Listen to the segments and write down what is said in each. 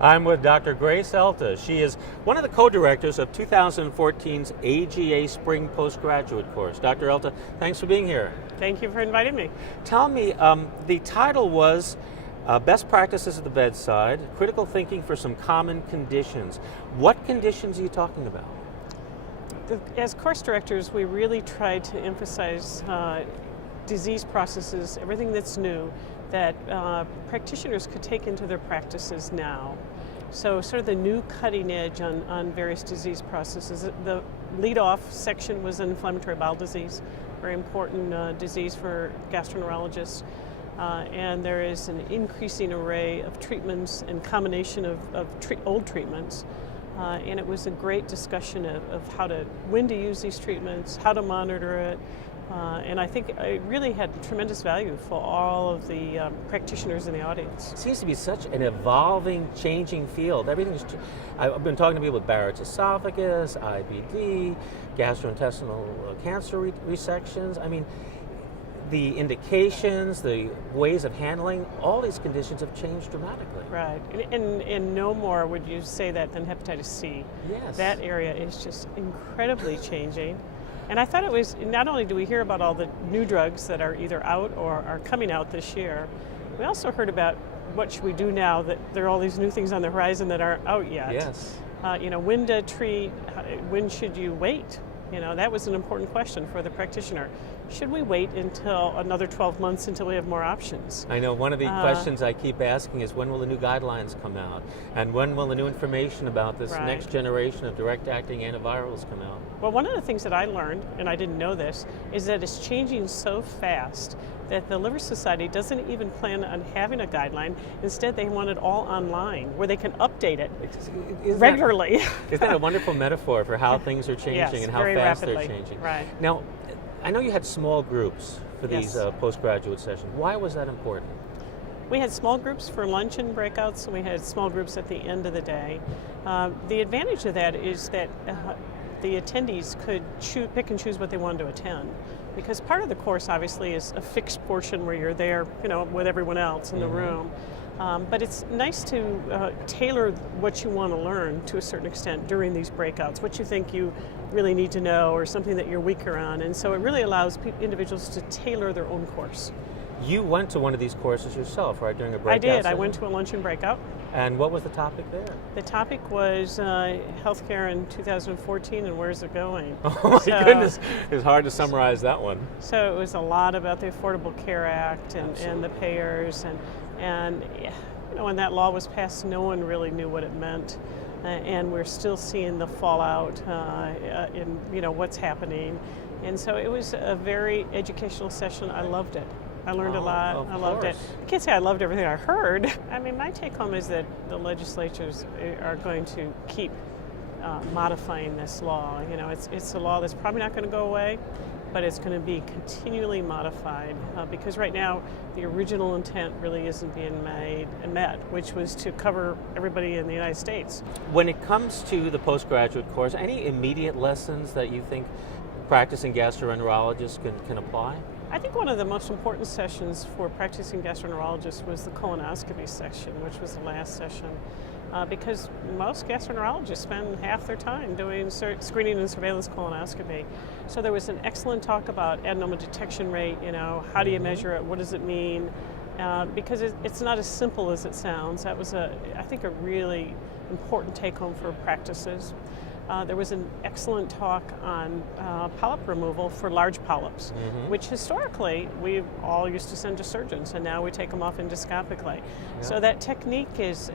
I'm with Dr. Grace Elta. She is one of the co-directors of 2014's AGA Spring Postgraduate course. Dr. Elta, thanks for being here. Thank you for inviting me. Tell me, the title was Best Practices at the Bedside, Critical Thinking for Some Common Conditions. What conditions are you talking about? As course directors, we really try to emphasize disease processes, everything that's new, that practitioners could take into their practices now. So sort of the new cutting edge on various disease processes. The lead-off section was inflammatory bowel disease, very important disease for gastroenterologists. And there is an increasing array of treatments and combination of old treatments. And it was a great discussion of when to use these treatments, how to monitor it. And I think it really had tremendous value for all of the practitioners in the audience. It seems to be such an evolving, changing field. I've been talking to people with Barrett's esophagus, IBD, gastrointestinal cancer resections. I mean, the indications, the ways of handling, all these conditions have changed dramatically. Right, and no more would you say that than hepatitis C. Yes. That area is just incredibly changing. And I thought it was, not only do we hear about all the new drugs that are either out or are coming out this year, we also heard about what should we do now that there are all these new things on the horizon that aren't out yet. Yes. When to treat, when should you wait? That was an important question for the practitioner. Should we wait until another 12 months until we have more options? I know one of the questions I keep asking is when will the new guidelines come out? And when will the new information about this next generation of direct-acting antivirals come out? Well, one of the things that I learned, and I didn't know this, is that it's changing so fast that the Liver Society doesn't even plan on having a guideline. Instead, they want it all online, where they can update it regularly. Isn't that a wonderful metaphor for how things are changing and how fast rapidly. They're changing? Right. Now, I know you had small groups for these postgraduate sessions. Why was that important? We had small groups for lunch and breakouts, and we had small groups at the end of the day. The advantage of that is that the attendees could pick and choose what they wanted to attend, because part of the course obviously is a fixed portion where you're there, with everyone else in the room. But it's nice to tailor what you want to learn to a certain extent during these breakouts, what you think you really need to know or something that you're weaker on. And so it really allows individuals to tailor their own course. You went to one of these courses yourself, right, during a breakout I did. session? I went to a luncheon breakout. And what was the topic there? The topic was healthcare in 2014 and where's it going? Oh my goodness, it's hard to summarize that one. So it was a lot about the Affordable Care Act and the payers. And when that law was passed, no one really knew what it meant. And we're still seeing the fallout in what's happening. And so it was a very educational session. I loved it. I learned a lot. I loved it. I can't say I loved everything I heard. I mean, my take home is that the legislatures are going to keep modifying this law. It's a law that's probably not going to go away, but it's going to be continually modified because right now the original intent really isn't being made and met, which was to cover everybody in the United States. When it comes to the postgraduate course, any immediate lessons that you think practicing gastroenterologists can apply? I think one of the most important sessions for practicing gastroenterologists was the colonoscopy section, which was the last session, because most gastroenterologists spend half their time doing screening and surveillance colonoscopy. So there was an excellent talk about adenoma detection rate, how do you measure it, what does it mean, because it's not as simple as it sounds. That was, I think, a really important take-home for practices. There was an excellent talk on polyp removal for large polyps, which historically we all used to send to surgeons, and now we take them off endoscopically. Yeah. So that technique is,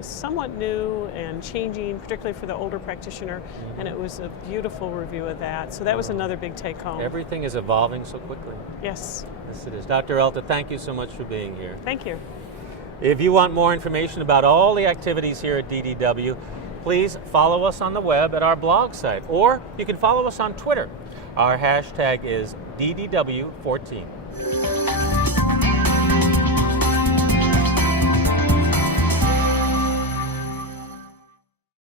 somewhat new and changing, particularly for the older practitioner, and it was a beautiful review of that. So that was another big take home. Everything is evolving so quickly. Yes. Yes, it is. Dr. Elta, thank you so much for being here. Thank you. If you want more information about all the activities here at DDW, please follow us on the web at our blog site, or you can follow us on Twitter. Our hashtag is DDW14.